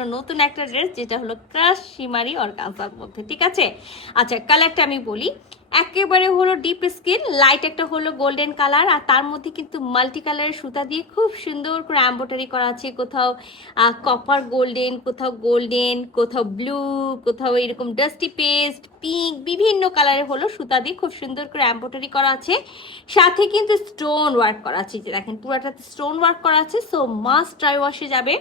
জন্য নতুন একটা ড্রেস, যেটা হলো ক্রাশ শিমারি অর্গানজার মধ্যে। ঠিক আছে, আচ্ছা কালারটা আমি বলি, একেবারে হলো ডিপ স্কিন, লাইট একটা হলো গোল্ডেন কালার, আর তার মধ্যে কিন্তু মাল্টি কালারের সুতা দিয়ে খুব সুন্দর করে এমব্রয়ডারি করা আছে। কোথাও কপার গোল্ডেন, কোথাও ব্লু, কোথাও এরকম ডাস্টি পেস্ট, পিঙ্ক, বিভিন্ন কালারের হলো সুতা দিয়ে খুব সুন্দর করে এমব্রয়ডারি করা আছে। সাথে কিন্তু স্টোন ওয়ার্ক করা আছে, যে দেখেন পুরাটাতে স্টোন ওয়ার্ক করা আছে। সো মাস্ট ড্রাই ওয়াশে যাবে।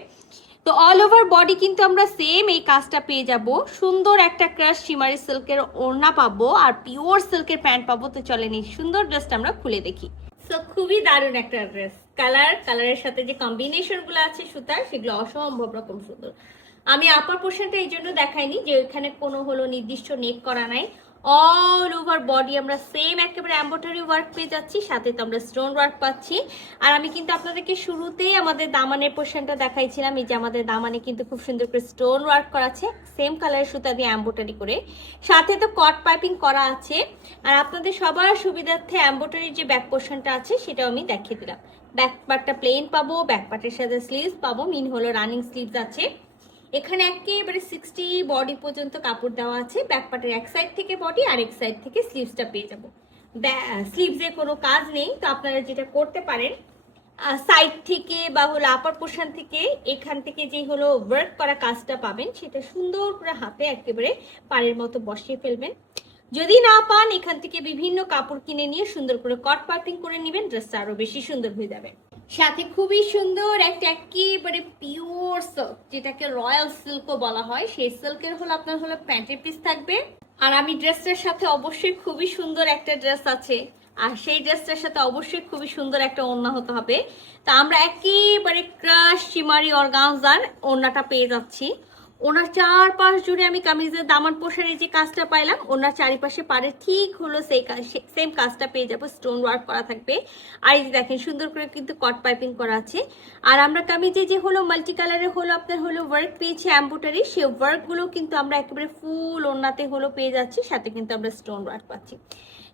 তো অল ওভার বডি কিন্তু আমরা সেম এই কাজটা পেয়ে যাব। সুন্দর একটা ক্রাশ শিমারি সিল্কের ওড়না পাবো আর পিওর সিল্কের প্যান্ট পাবো। তো চলেন এই সুন্দর ড্রেসটা আমরা খুলে দেখি। সো খুবই দারুণ একটা ড্রেস, কালারের সাথে যে কম্বিনেশন গুলো আছে সুতার, সেগুলো অসম্ভব রকম সুন্দর। আমি আপার পোর্শনটা এই জন্য দেখাইনি যে ওইখানে কোনো হলো নির্দিষ্ট নেক করা নাই। অল ওভার বডি আমরা সেম একেবারে এমব্রয়ডারি ওয়ার্ক পেয়ে যাচ্ছি, সাথে তো আমরা স্টোন ওয়ার্ক পাচ্ছি। আর আমি কিন্তু আপনাদেরকে শুরুতেই আমাদের দামানের পোর্শনটা দেখাইছিলাম, এই যে আমাদের দামানে কিন্তু খুব সুন্দর করে স্টোন ওয়ার্ক করা আছে, সেম কালারের সুতা দিয়ে এমব্রয়ডারি করে, সাথে তো কট পাইপিং করা আছে। আর আপনাদের সবার সুবিধার্থে এমব্রয়ডারির যে ব্যাক পোর্শনটা আছে সেটাও আমি দেখিয়ে দিলাম। ব্যাক পার্টটা প্লেন পাবো, ব্যাক পার্টের সাথে স্লিভস পাবো, মিন হলো রানিং স্লিভস আছে। এখানে একেবারে 60 বডি পর্যন্ত কাপড় দেওয়া আছে। ব্যাক পার্টের এক সাইড থেকে বডি আর এক সাইড থেকে স্লিভসটা পেয়ে যাবো। স্লিভসে কোনো কাজ নেই, তো আপনারা যেটা করতে পারেন, সাইড থেকে বা হলো আপার পোর্শন থেকে এখান থেকে যে হলো ওয়ার্ক করা কাজটা পাবেন, সেটা সুন্দর করে হাতে একেবারে পাড়ের মতো বসিয়ে ফেলবেন। যদি না পান, এখান থেকে বিভিন্ন কাপড় কিনে নিয়ে সুন্দর করে কট পাইপিং করে নেবেন, ড্রেসটা আরো বেশি সুন্দর হয়ে যাবে। সাথে খুবই সুন্দর একটা একেবারে পিওর সিল্ক, যেটাকে রয়্যাল সিল্কও বলা হয়, সেই সিল্কের হলো আপনার হলো প্যান্টের পিস থাকবে। আর আমি ড্রেসটার সাথে অবশ্যই খুবই সুন্দর একটা ড্রেস আছে, আর সেই ড্রেসটার সাথে অবশ্যই খুবই সুন্দর একটা ওড়না হতে হবে। তা আমরা একেবারে ক্রাশ শিমারি অর্গানজার ওড়নাটা পেয়ে যাচ্ছি। ওনার চারপাশ জুড়ে আমি কামিজের দামান পোশারে যে কাজটা পাইলাম, ওনার চারিপাশে পারে ঠিক হলো সেই সেম কাজটা পেয়ে যাবো, স্টোন ওয়ার্ক করা থাকবে। আর এই যে দেখেন সুন্দর করে কিন্তু কট পাইপিং করা আছে। আর আমরা কামিজে যে হলো মাল্টি কালারের হলো আপনার হলো ওয়ার্ক পেয়েছি এমব্রয়ডারি, সেই ওয়ার্কগুলো কিন্তু আমরা একেবারে ফুল ওড়নাতে হলো পেয়ে যাচ্ছি, সাথে কিন্তু আমরা স্টোন ওয়ার্ক পাচ্ছি।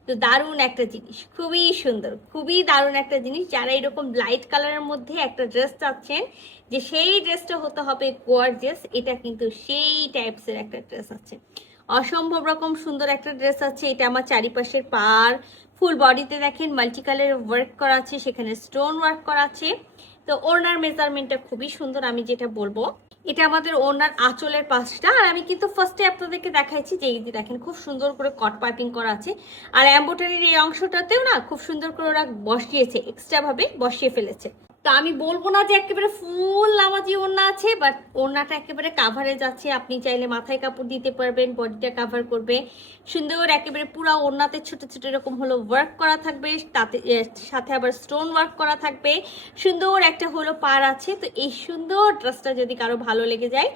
তো দারুণ একটা জিনিস, খুবই সুন্দর, খুবই দারুণ একটা জিনিস। যারা এরকম লাইট কালারের মধ্যে একটা ড্রেস চাচ্ছেন যে সেই ড্রেসটা হতে হবে গর্জিয়াস, এটা কিন্তু সেই টাইপসের একটা ড্রেস আছে। অসম্ভব রকম সুন্দর একটা ড্রেস আছে। এটা আমার চারিপাশের পার, ফুল বডিতে দেখেন মাল্টি কালারের ওয়ার্ক করা আছে, সেখানে স্টোন ওয়ার্ক করা আছে। তো ওড়নার মেজারমেন্টটা খুবই সুন্দর। আমি যেটা বলবো, এটা আমাদের ওড়নার আঁচলের পাশটা। আর আমি কিন্তু ফার্স্টে আপনাদেরকে দেখাইছি যে এই যে দেখেন খুব সুন্দর করে কট পাইপিং করা আছে, আর এমব্রয়ডারির এই অংশটাতেও না খুব সুন্দর করে ওরা বসিয়েছে, এক্সট্রা ভাবে বসিয়ে ফেলেছে। তো আমি বলবো না যে একেবারে ফুল নামাজি ওড়না আছে, বাট ওড়নাটা একেবারে কাভারে যাচ্ছে। আপনি চাইলে মাথায় কাপড় দিতে পারবেন, বডিটা কাভার করবে সুন্দর। একেবারে পুরো ওড়নাতে ছোট ছোট এরকম হলো ওয়ার্ক করা থাকবে, তাতে সাথে আবার স্টোন ওয়ার্ক করা থাকবে, সুন্দর একটা হলো পার আছে। তো এই সুন্দর ড্রেসটা যদি কারো ভালো লেগে যায়,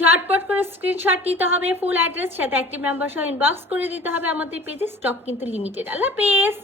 ঝটপট করে স্ক্রিনশট দিতে হবে, ফুল অ্যাড্রেস সাথে অ্যাক্টিভ নাম্বার সহ ইনবক্স করে দিতে হবে আমাদের পেজে। স্টক কিন্তু লিমিটেড। আল্লাহ হাফেজ।